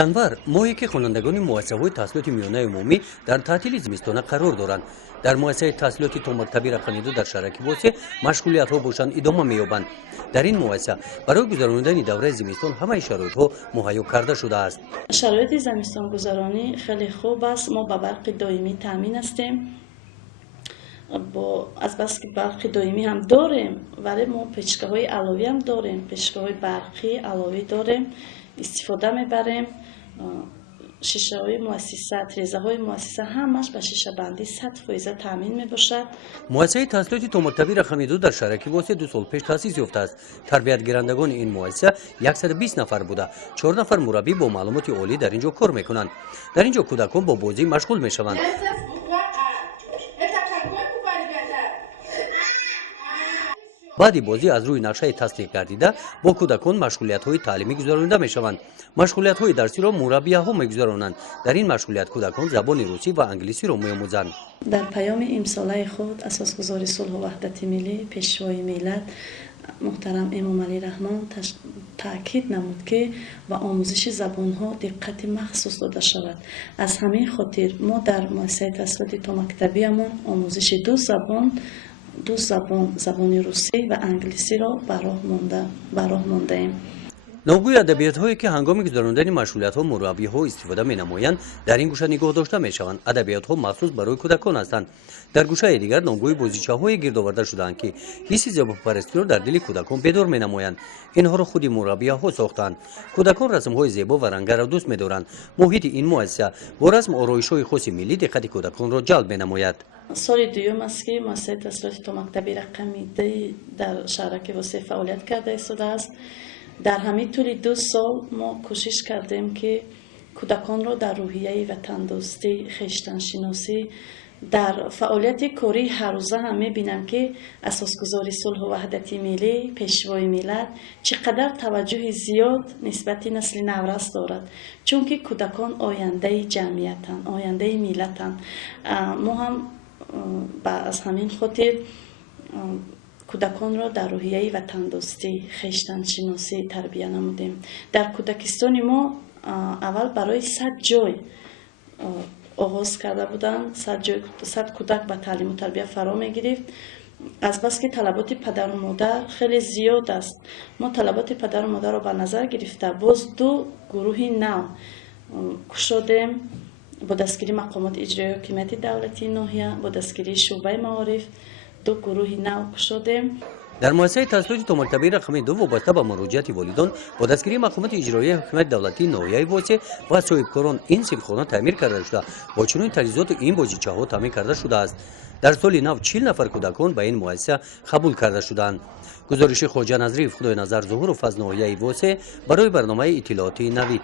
январ моҳе ки хонандагони муассисаҳои таҳсилоти миёнаи умумӣ дар таътили зимистона қарор доранд. дар муассисаи таҳсилоти томактаби рақами 2 дар шаҳраки Восе машғулиятҳо бошанд идома меёбанд. дар ин муассиса барои гузарондани давраи зимистон ҳамаи шароитҳо муҳайё карда шудааст. шароити зимистонгузаронӣ хеле хуб аст. мо ба барқи доимӣ таъмин ҳастем. азбаски барқи доимӣ ҳам дорем, вале мо печкаҳои аловӣ ҳам дорем. печкаҳои барқӣ аловӣ дорем, истифода мебарем. шишаҳои муассиса, тирезаҳои муассиса ҳамаш ба шишабандӣ 100% таъмин мебошад. муассисаи таҳсилоти томактаби рақами 2 дар шаҳраки Восе 2 сол пеш таъсис ёфтааст. тарбиятгирандагони ин муассиса 120 нафар буда 4 нафар мураббӣ бо маълумоти олӣ дар ин ҷо кор мекунанд. дар ин ҷо кӯдакон бо бозӣ машғул мешаванд. баъди бозӣ аз рӯи нақшаи тасдиқ гардида бо кӯдакон машғулиятҳои таълимӣ гузаронида мешаванд. машғулиятҳои дарсиро мураббияҳо мегузаронанд. дар ин машғулият кӯдакон забони русӣ ва англисиро меомӯзанд. дар паёми имсолаи худ асосгузори сулҳу ваҳдати миллӣ пешвои миллат муҳтарам эмомалӣ раҳмон таъкид намуд ки ба омӯзиши забонҳо диққати махсус дода шавад. аз ҳамин хотир мо дар муассисаи таҳсилоти томактабиамон омӯзиши ду забон забони русӣ ва англисиро ба роҳ мондаем. ногӯи адабиётҳое ки ҳангоми гузарондани машғулиятҳо мураббиҳо истифода менамоянд дар ин гӯша нигоҳ дошта мешаванд. адабиётҳо махсус барои кӯдакон ҳастанд. дар гӯшаи дигар ногӯи бозичаҳое гирдоварда шудаанд ки ҳисси зебопарастиро дар дили кӯдакон бедор менамоянд. инҳоро худи мураббияҳо сохтаанд. кӯдакон расмҳои зебо ва рангаро дӯст медоранд. муҳити ин муассиса бо расм ороишҳои хоси миллӣ диққати кӯдаконро ҷалб менамояд. соли дуюм аст ки муассисаи таҳсилоти томактаби рақами 2 дар шаҳраки Восе фаъолият карда истодааст. дар ҳамин тӯли 2 сол мо кӯшиш кардем ки кӯдаконро дар рӯҳияи ватандӯстӣ, хештаншиносӣ, дар фаъолияти кории ҳаррӯза ҳам мебинам ки асосгузори сулҳу ваҳдати миллӣ, пешвои миллат чӣ қадар таваҷҷӯҳи зиёд нисбати насли наврас дорад. чунки кӯдакон ояндаи ҷамъиятанд, ояндаи миллатанд. мо ҳам аз ҳамин хотир кӯдаконро дар рӯҳияи ватандӯстӣ, хештаншиносӣ тарбия намудем. дар кӯдакистони мо аввал барои 100 ҷой оғоз карда буданд. 100 кӯдак ба таълиму тарбия фаро мегирифт. азбаски талаботи падару модар хеле зиёд аст. мо талаботи падару модарро ба назар гирифта боз 2 гурӯҳи нав кушодем бо дастгирии мақомоти иҷроии ҳокимияти давлатии ноҳия, бо дастгирии шуъбаи маориф 2 гурӯҳи нав кушодем. дар муассисаи таҳсилоти томактаби рақами 2 вобаста ба муроҷиати волидон бо дастгирии мақомоти иҷроии ҳокимияти давлатии ноҳияи Восе ва соҳибкорон ин синфхона таъмир карда шуда бо чунин таҷҳизоту ин бозичаҳо таъмин карда шудааст. дар соли нав 40 нафар кӯдакон ба ин муассиса қабул карда шуданд. гузориши хоҷа Назриев, Худои Назар Зуҳуров аз ноҳияи Восе барои барномаи иттилооти Навид.